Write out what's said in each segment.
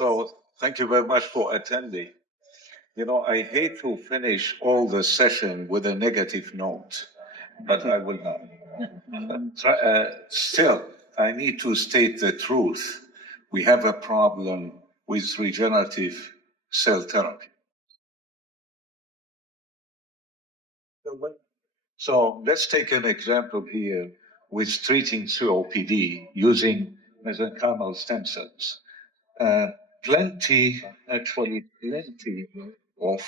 So thank you very much for attending. You know, I hate to finish all the session with a negative note, but I will not. Still, I need to state the truth. We have a problem with regenerative cell therapy. So let's take an example here with treating COPD using mesenchymal stem cells. Plenty of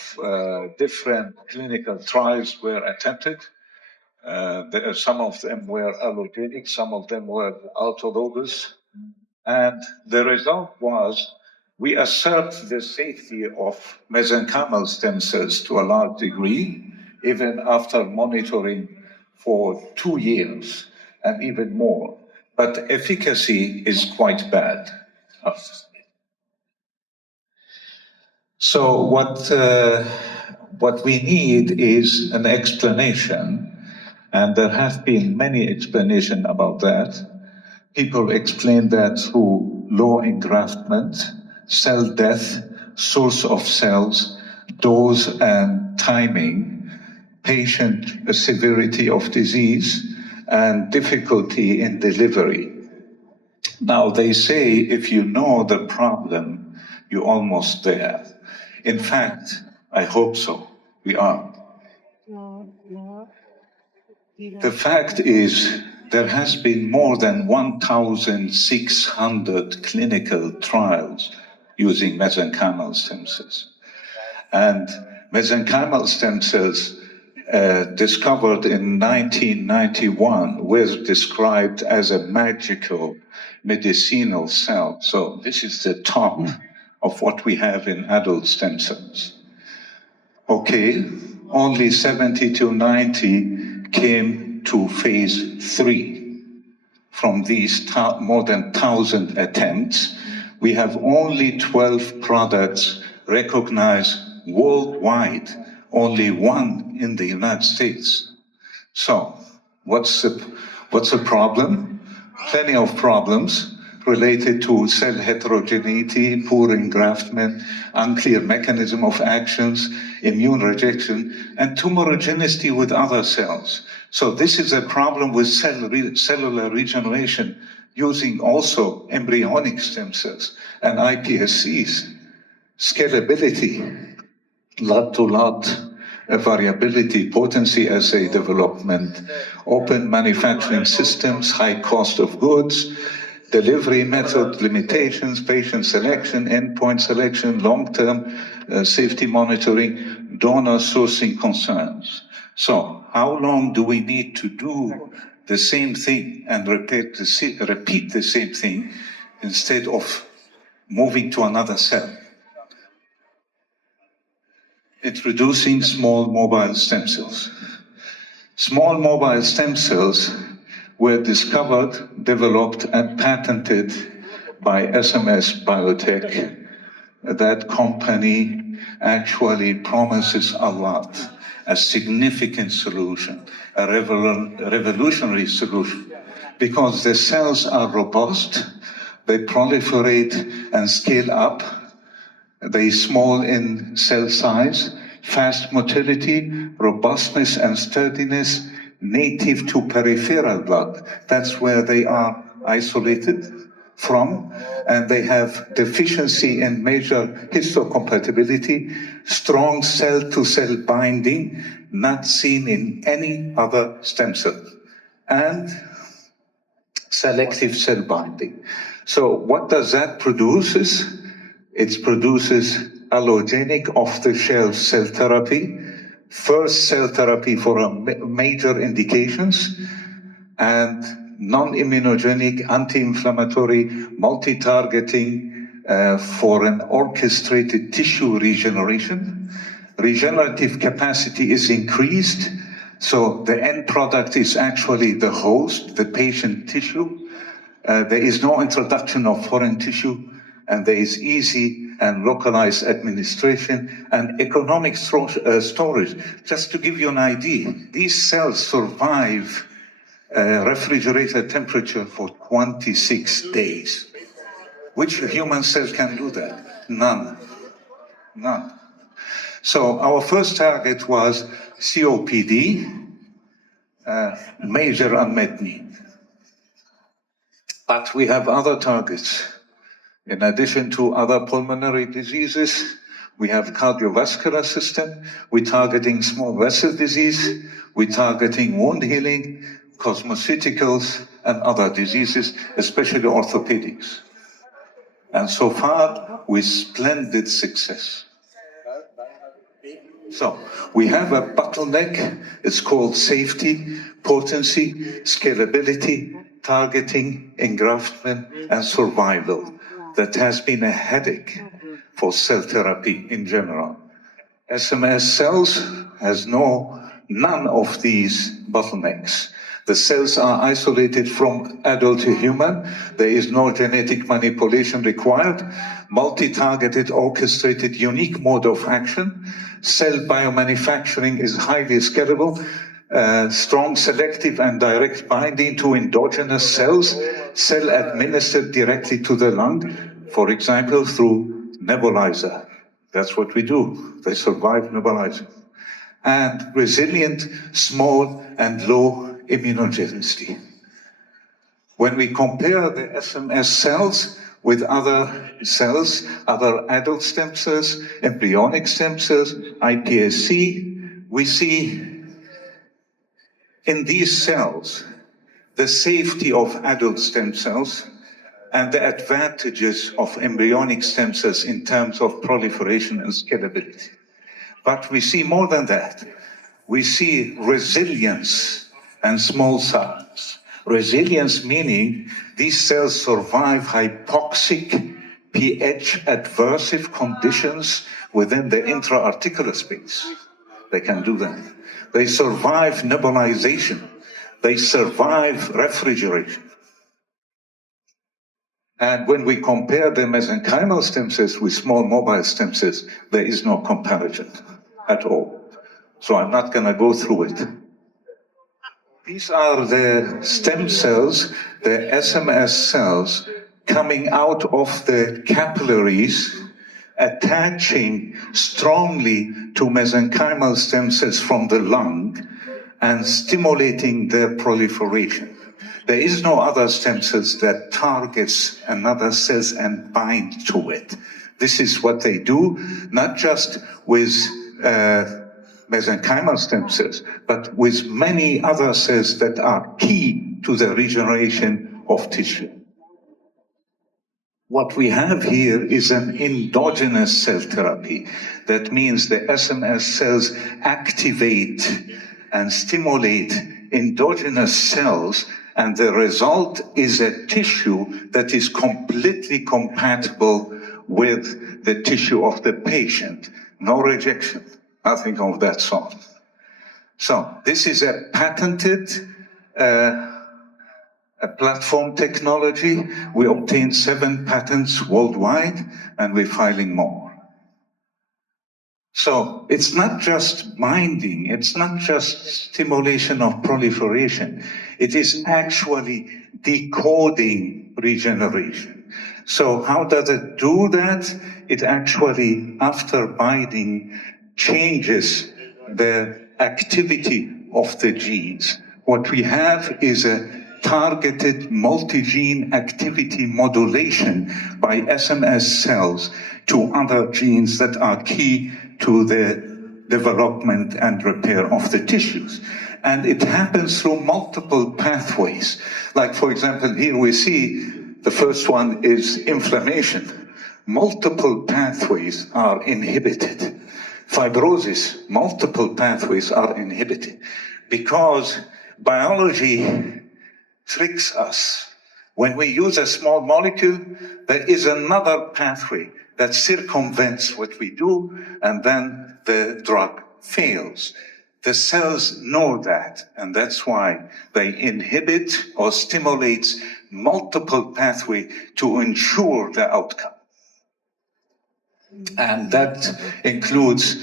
different clinical trials were attempted. Some of them were allogenic, some of them were autologous. And the result was we assert the safety of mesenchymal stem cells to a large degree, even after monitoring for 2 years and even more. But efficacy is quite bad. So what we need is an explanation, and there have been many explanations about that. People explain that through low engraftment, cell death, source of cells, dose and timing, patient severity of disease, and difficulty in delivery. Now, they say if you know the problem, you're almost there. In fact, I hope so. We are. The fact is, there has been more than 1,600 clinical trials using mesenchymal stem cells. And mesenchymal stem cells discovered in 1991 were described as a magical medicinal cell. So this is the top of what we have in adult stem cells. Okay, only 70 to 90 came to phase 3. From these more than 1,000 attempts, we have only 12 products recognized worldwide, only 1 in the United States. So, what's the problem? Plenty of problems related to cell heterogeneity, poor engraftment, unclear mechanism of actions, immune rejection, and tumorigenicity with other cells. So this is a problem with cellular regeneration using also embryonic stem cells and iPSCs. Scalability, lot-to-lot variability, potency assay development, open manufacturing systems, high cost of goods, delivery method limitations, patient selection, endpoint selection, long-term safety monitoring, donor sourcing concerns. So how long do we need to do the same thing and repeat the same thing instead of moving to another cell? Introducing small mobile stem cells. Small mobile stem cells were discovered, developed, and patented by SMSbiotech. That company actually promises a lot, a significant solution, a revolutionary solution, because the cells are robust, they proliferate and scale up, they small in cell size, fast motility, robustness and sturdiness, native to peripheral blood. That's where they are isolated from, and they have deficiency in major histocompatibility, strong cell-to-cell binding, not seen in any other stem cell, and selective cell binding. So what does that produce? It produces allogenic off-the-shelf cell therapy, first cell therapy for major indications, and non-immunogenic, anti-inflammatory, multi-targeting for an orchestrated tissue regeneration. Regenerative capacity is increased, so the end product is actually the host, the patient tissue. There is no introduction of foreign tissue, and there is easy and localized administration and economic storage. Just to give you an idea, these cells survive refrigerated temperature for 26 days. Which human cell can do that? None. None. So our first target was COPD, major unmet need. But we have other targets. In addition to other pulmonary diseases, we have cardiovascular system, we're targeting small vessel disease, we're targeting wound healing, cosmeceuticals, and other diseases, especially orthopedics. And so far, with splendid success. So, we have a bottleneck, it's called safety, potency, scalability, targeting, engraftment, and survival. That has been a headache for cell therapy in general. SMS cells has none of these bottlenecks. The cells are isolated from adult to human. There is no genetic manipulation required. Multi-targeted, orchestrated, unique mode of action. Cell biomanufacturing is highly scalable. Strong selective and direct binding to endogenous cells. Cell administered directly to the lung, for example, through nebulizer. That's what we do. They survive nebulizer. And resilient, small, and low immunogenicity. When we compare the SMS cells with other cells, other adult stem cells, embryonic stem cells, iPSC, we see in these cells the safety of adult stem cells and the advantages of embryonic stem cells in terms of proliferation and scalability. But we see more than that. We see resilience and small size. Resilience meaning these cells survive hypoxic, pH adversive conditions within the intra-articular space. They can do that. They survive nebulization. They survive refrigeration. And when we compare the mesenchymal stem cells with small mobile stem cells, there is no comparison at all. So I'm not going to go through it. These are the stem cells, the SMS cells, coming out of the capillaries, attaching strongly to mesenchymal stem cells from the lung and stimulating their proliferation. There is no other stem cells that targets another cells and bind to it. This is what they do, not just with mesenchymal stem cells, but with many other cells that are key to the regeneration of tissue. What we have here is an endogenous cell therapy. That means the SMS cells activate and stimulate endogenous cells, and the result is a tissue that is completely compatible with the tissue of the patient. No rejection, nothing of that sort. So this is a patented a platform technology. We obtained 7 patents worldwide, and we're filing more. So it's not just binding, it's not just stimulation of proliferation, it is actually decoding regeneration. So how does it do that? It actually, after binding, changes the activity of the genes. What we have is a targeted multi-gene activity modulation by SMS cells to other genes that are key to the development and repair of the tissues. And it happens through multiple pathways. Like, for example, here we see the first one is inflammation. Multiple pathways are inhibited. Fibrosis, multiple pathways are inhibited because biology tricks us. When we use a small molecule, there is another pathway that circumvents what we do, and then the drug fails. The cells know that, and that's why they inhibit or stimulate multiple pathways to ensure the outcome. And that includes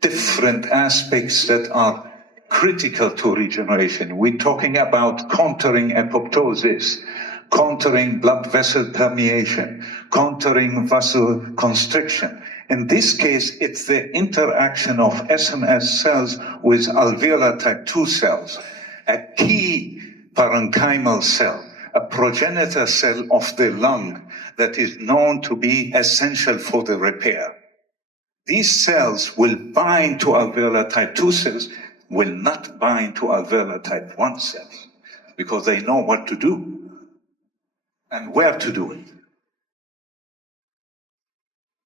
different aspects that are critical to regeneration. We're talking about countering apoptosis, countering blood vessel permeation, countering vasoconstriction. In this case, it's the interaction of SMS cells with alveolar type 2 cells, a key parenchymal cell, a progenitor cell of the lung that is known to be essential for the repair. These cells will bind to alveolar type 2 cells, will not bind to alveolar type 1 cells, because they know what to do and where to do it.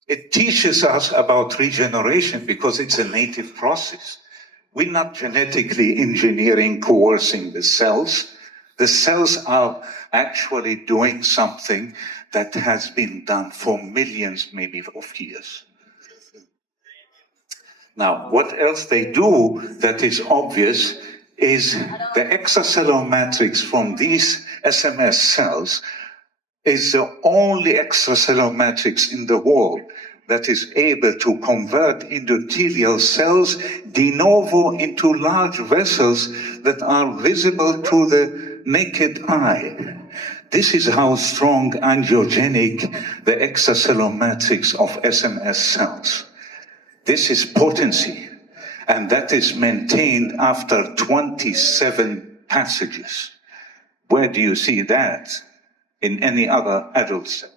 It teaches us about regeneration because it's a native process. We're not genetically engineering, coercing the cells. The cells are actually doing something that has been done for millions, maybe, of years. Now, what else they do that is obvious is the extracellular matrix from these SMS cells is the only extracellular matrix in the world that is able to convert endothelial cells de novo into large vessels that are visible to the naked eye. This is how strong angiogenic the extracellular matrix of SMS cells. This is potency, and that is maintained after 27 passages. Where do you see that in any other adult cell?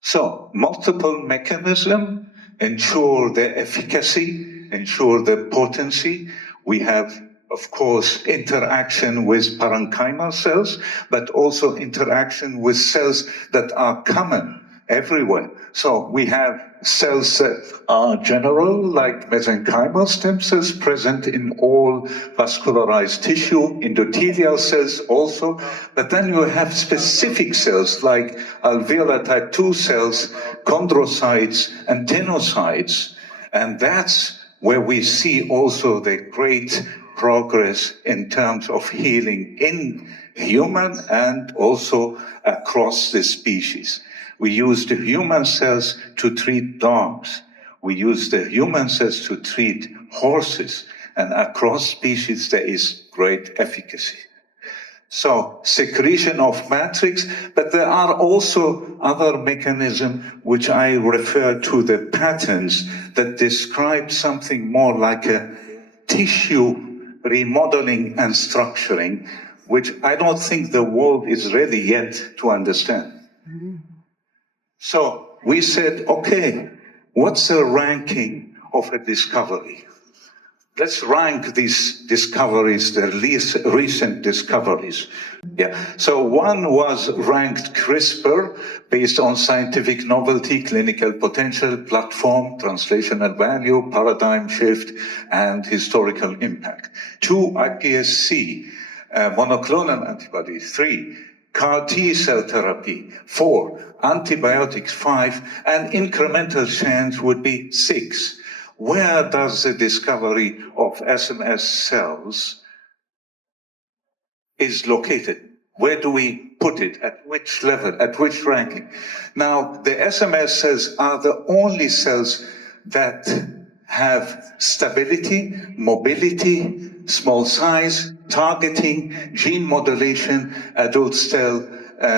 So, multiple mechanisms ensure the efficacy, ensure the potency. We have, of course, interaction with parenchymal cells, but also interaction with cells that are common everywhere. So we have cells that are general, like mesenchymal stem cells, present in all vascularized tissue, endothelial cells also, but then you have specific cells like alveolar type 2 cells, chondrocytes, and tenocytes, and that's where we see also the great progress in terms of healing in human and also across the species. We use the human cells to treat dogs. We use the human cells to treat horses. And across species, there is great efficacy. So, secretion of matrix, but there are also other mechanisms which I refer to the patterns that describe something more like a tissue remodeling and structuring, which I don't think the world is ready yet to understand. So we said, okay, what's the ranking of a discovery? Let's rank these discoveries, the least recent discoveries. Yeah. So one was ranked CRISPR based on scientific novelty, clinical potential, platform, translational value, paradigm shift, and historical impact. 2, iPSC, monoclonal antibodies. 3, CAR T cell therapy. 4, antibiotics. 5, and incremental change would be 6. Where does the discovery of SMS cells is located? Where do we put it? At which level? At which ranking? Now, the SMS cells are the only cells that have stability, mobility, small size, targeting, gene modulation, adult cell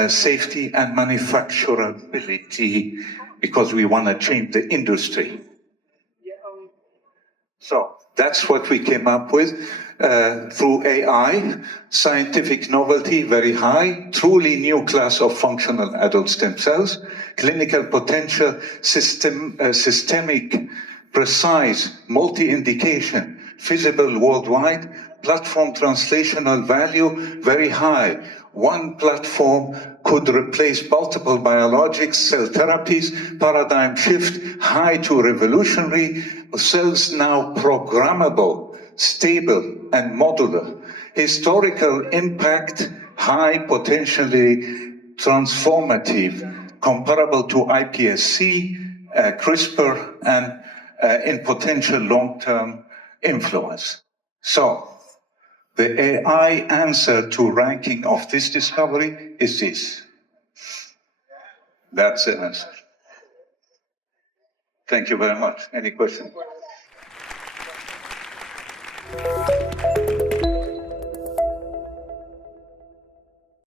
safety, and manufacturability, because we want to change the industry. So that's what we came up with through AI, scientific novelty very high, truly new class of functional adult stem cells, clinical potential, systemic, precise, multi-indication, feasible worldwide, platform translational value very high. One platform could replace multiple biologics, cell therapies, paradigm shift, high to revolutionary, cells now programmable, stable, and modular. Historical impact, high, potentially transformative, comparable to iPSC, CRISPR, and in potential long-term influence. So, the AI answer to ranking of this discovery is this. That's the answer. Thank you very much. Any questions?